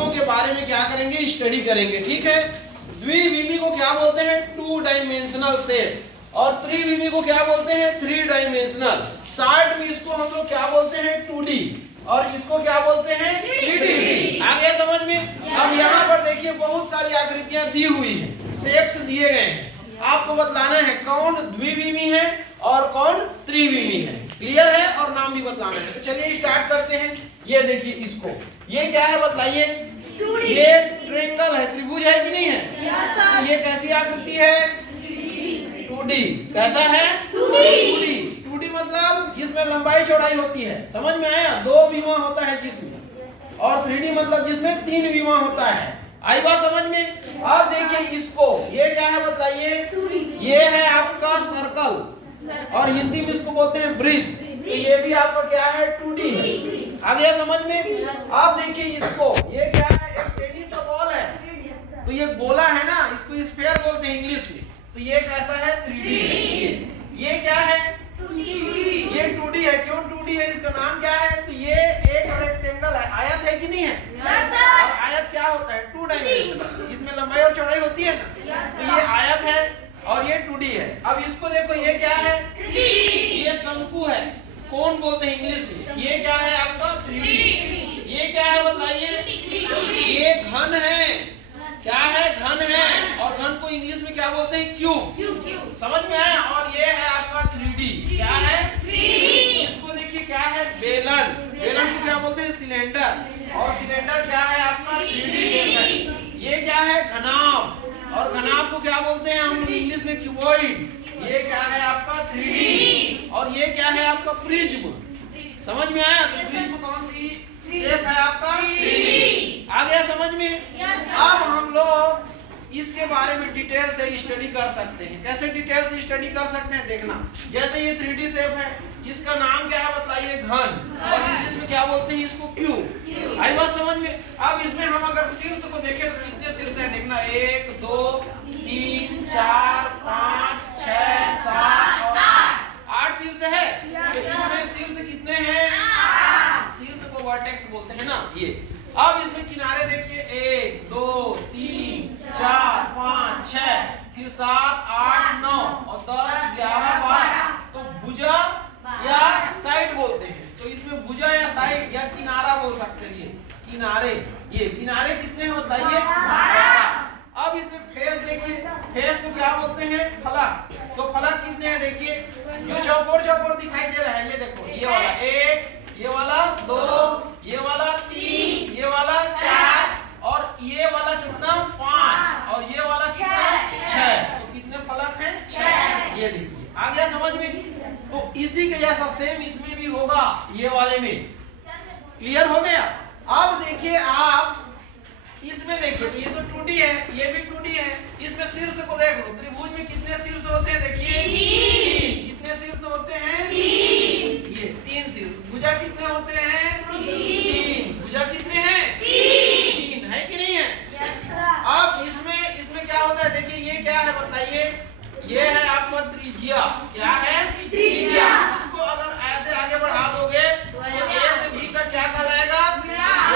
द्विविमीयों के बारे में क्या करेंगे, स्टडी करेंगे। ठीक है, द्विविमी को क्या बोलते हैं, 2 डायमेंशनल शेप, और त्रिविमी को क्या बोलते हैं, 3 डायमेंशनल। शार्ट में इसको हम लोग क्या बोलते हैं, 2D, और इसको क्या बोलते हैं, 3D। आ गया समझ में? अब यहाँ पर देखिए बहुत सारी आकृतियां दी हुई है, शेप्स दिए गए हैं, आपको बतलाना है कौन द्विविमी है और कौन त्रिविमी है। क्लियर है? और नाम भी बतलाना है। तो चलिए स्टार्ट करते हैं। ये देखिए इसको, ये क्या है बताइए, ये ट्रायंगल है, त्रिभुज है कि नहीं है? ये कैसी आकृति है, 2D। कैसा है, 2D मतलब जिसमें लंबाई चौड़ाई होती है, समझ में आया? 2 विमा होता है जिसमें, और 3D मतलब जिसमें 3 विमा होता है। आई बात समझ में? अब देखिए इसको, ये क्या है बताइए, ये है आपका सर्कल, और हिंदी में इसको बोलते हैं वृत्त। तो ये भी आपका क्या है, 2D है। आ गया समझ में? अब देखिए इसको, ये क्या है, एक टेनिस का बॉल है, तो ये गोला है ना, इसको स्फीयर बोलते हैं इंग्लिश में। तो ये कैसा है, 3D। ये क्या है, ये 2D है। क्यों 2D है, इसका नाम क्या है, तो ये एक रेक्टेंगल है, आयत है कि नहीं है? और आयत क्या होता है, 2 डायमेंशनल, इसमें लंबाई और चौड़ाई होती है ना, तो ये आयत है और ये 2D है। अब इसको देखो, ये क्या है, ये शंकु है, कोन बोलते हैं इंग्लिश में। ये क्या है आपका, 3D। ये क्या है बताइए, ये घन है, क्या है, घन है, और घन को इंग्लिश में क्या बोलते हैं, क्यूब। समझ में आया? और ये है आपका 3D, क्या है, 3D। इसको देखिए क्या है, बेलन। बेलन को क्या बोलते हैं, सिलेंडर, और सिलेंडर क्या है आपका, 3D शेप है। ये क्या है, घनाभ, और घनाभ को क्या बोलते हैं हम लोग इंग्लिश में, क्यूबॉइड। ये क्या है आपका, 3D। और ये क्या है आपका, प्रिज्म। समझ में आया? तो प्रिज्म कौन सी शेप है आपका, 3D। आ गया समझ में? अब हम लोग इसके बारे में डिटेल से स्टडी कर सकते हैं। कैसे डिटेल से स्टडी कर सकते हैं, देखना। जैसे ये 3D शेप है, इसका नाम क्या है बताइए, घन, और इंग्लिश में क्या बोलते हैं इसको, क्यूब। आई बात समझ में? अब इसमें हम अगर शीर्ष को देखें तो कितने शीर्ष है, देखना, 1 2 3 4 5 6 7 और 8 शीर्ष है। तो इसमें शीर्ष कितने हैं, शीर्ष को वर्टेक्स बोलते हैं ना ये। अब इसमें किनारे देखिए, 1 2 3 4 5 6, फिर 7 8 9 और 10 11 12। तो भुजा या साइड बोलते हैं, तो इसमें भुजा या साइड या किनारा बोल सकते हैं। ये किनारे, ये किनारे कितने हैं बताइए, 12। अब इसमें फेस देखिए, फेस को क्या बोलते हैं, फलक। तो फलक कितने हैं देखिए, जो चौकोर चौकोर दिखाई दे रहा है, ये देखो, ये वाला 1, ये वाला 2, ये वाला 3, ये वाला 4, और ये वाला कितना, 5, और ये वाला कितना, 6। तो कितने फलक हैं, 6। ये देखिए, आ गया समझ में? तो इसी के जैसा सेम इसमें भी होगा, ये वाले में। क्लियर हो गया? अब देखिए आप इसमें देखिए, तो ये तो 2D है, ये भी 2D है। इसमें शीर्ष को देख लो, त्रिभुज में कितने शीर्ष होते हैं देखिए, 3। कितने शीर्ष होते हैं, 3। ये 3 शीर्ष। भुजा कितने होते हैं, 3। भुजा कितने हैं, 3 है कि नहीं है? अब इसमें क्या होता है देखिए, ये क्या है बताइए, ये है आपका त्रिज्या। क्या है, त्रिज्या। इसको अगर ऐसे आगे बढ़ा दोगे तो A से B तक क्या कहलाएगा, व्यास।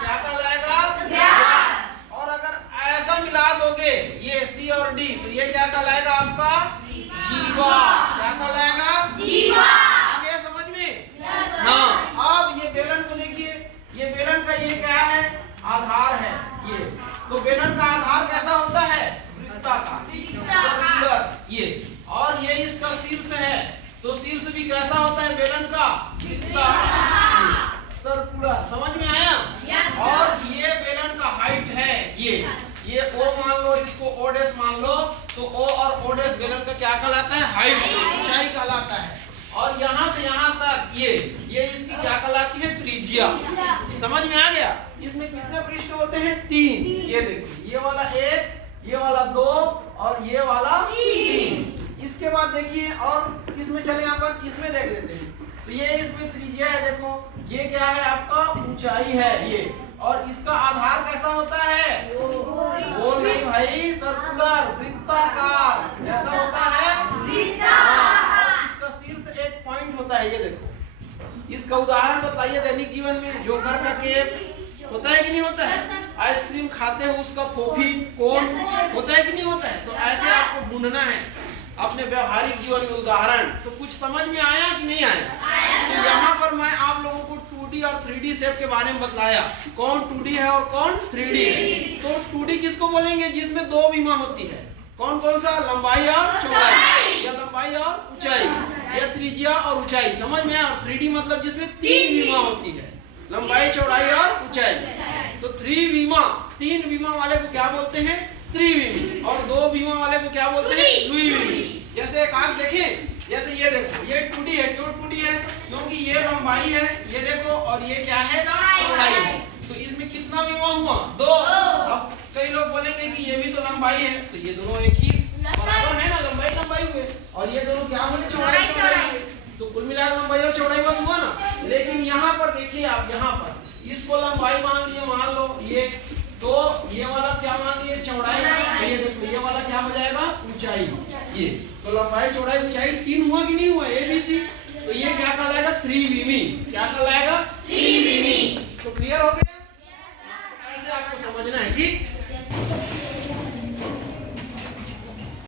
क्या कहलाएगा, व्यास। और अगर ऐसा मिला दोगे ये C और D, तो ये क्या कहलाएगा आपका, जीवा। क्या कहलाएगा, जीवा। आ गया समझ में? हाँ। अब ये बेलन को देखिए, ये बेलन का ये क्या है, आधार है ये। तो बेलन का आधार कैसा होता है, सर्कुलर। ये और ये इसका शीर्ष है, तो शीर्ष भी कैसा होता है बेलन का, सर्कुलर। समझ में आया? और ये बेलन का हाइट है, ये O मान लो, इसको O' मान लो, तो O और O' बेलन का क्या कहलाता है, हाइट, ऊंचाई कहलाता है। और यहाँ से यहाँ तक ये इसकी क्या कहलाती है, त्रिज्या। समझ में आ गया? इसमें कितने पृष्ठ होते हैं, 3। ये देखिए, ये वाला 1, ये वाला 2 और ये वाला 3। इसके बाद देखिए, और किसमें चले यहाँ पर, इसमें देख लेते हैं। तो ये इसमें त्रिज्या है, देखो ये क्या है आपका, ऊंचाई है ये। और इसका आधार कैसा होता है, गोल नहीं भाई, सर्कुलर, वृत्ताकार। कैसा होता है, वृत्ताकार। इसका शीर्ष एक पॉइंट होता है, ये देखो। इसका उदाहरण बताइए दैनिक जीवन में, जोकर का केप, होता है कि नहीं होता है? आइसक्रीम खाते हो उसका फोफी कोन होता है कि नहीं होता है? तो ऐसे आपको ढूंढना है अपने व्यवहारिक जीवन में उदाहरण। तो कुछ समझ में आया कि नहीं आया? तो यहाँ पर मैं आप लोगों को 2D और 3D शेप के बारे में बतलाया, कौन 2D है और कौन 3D है। तो 2D किसको बोलेंगे? जिसमें दो विमा होती है। कौन कौन सा? लंबाई और चौड़ाई, या लंबाई और ऊंचाई, या त्रिज्या और ऊंचाई, समझ में आया? और 3D मतलब जिसमें तीन विमा होती है, लंबाई, चौड़ाई और ऊंचाई। तो 3 विमा, 3 विमा वाले को क्या बोलते हैं? त्रिविमी। और 2 विमा वाले को क्या बोलते हैं? द्विविमी। जैसे एक आग देखें, जैसे ये देखो, ये 2D है। क्यों 2D है? क्योंकि ये लंबाई है, ये देखो, और ये क्या है? चौड़ाई है। तो इसमें कितना विमा हुआ? 2। अब कई लोग बोलेंगे कि ये भी तो लंबाई है, तो ये दोनों एक ही बराबर है ना, लंबाई लंबाई हुए, और ये दोनों क्या हुए? चौड़ाई चौड़ाई हुए। तो कुल मिलाकर लंबाई और चौड़ाई बस हुआ ना। लेकिन यहाँ पर देखिए आप, यहाँ पर इसको लंबाई मान लिए, मान लो ये, तो ये वाला क्या मान लिए? चौड़ाई। तो ये देखो, ये वाला क्या हो जाएगा? ऊंचाई। ये तो लंबाई, चौड़ाई, ऊंचाई 3 हुआ कि नहीं हुआ? ABC। तो ये क्या कहलाएगा? त्रिविमी। क्या कहलाएगा? त्रिविमी। तो क्लियर हो गया? ऐसे आपको समझना है, ठीक।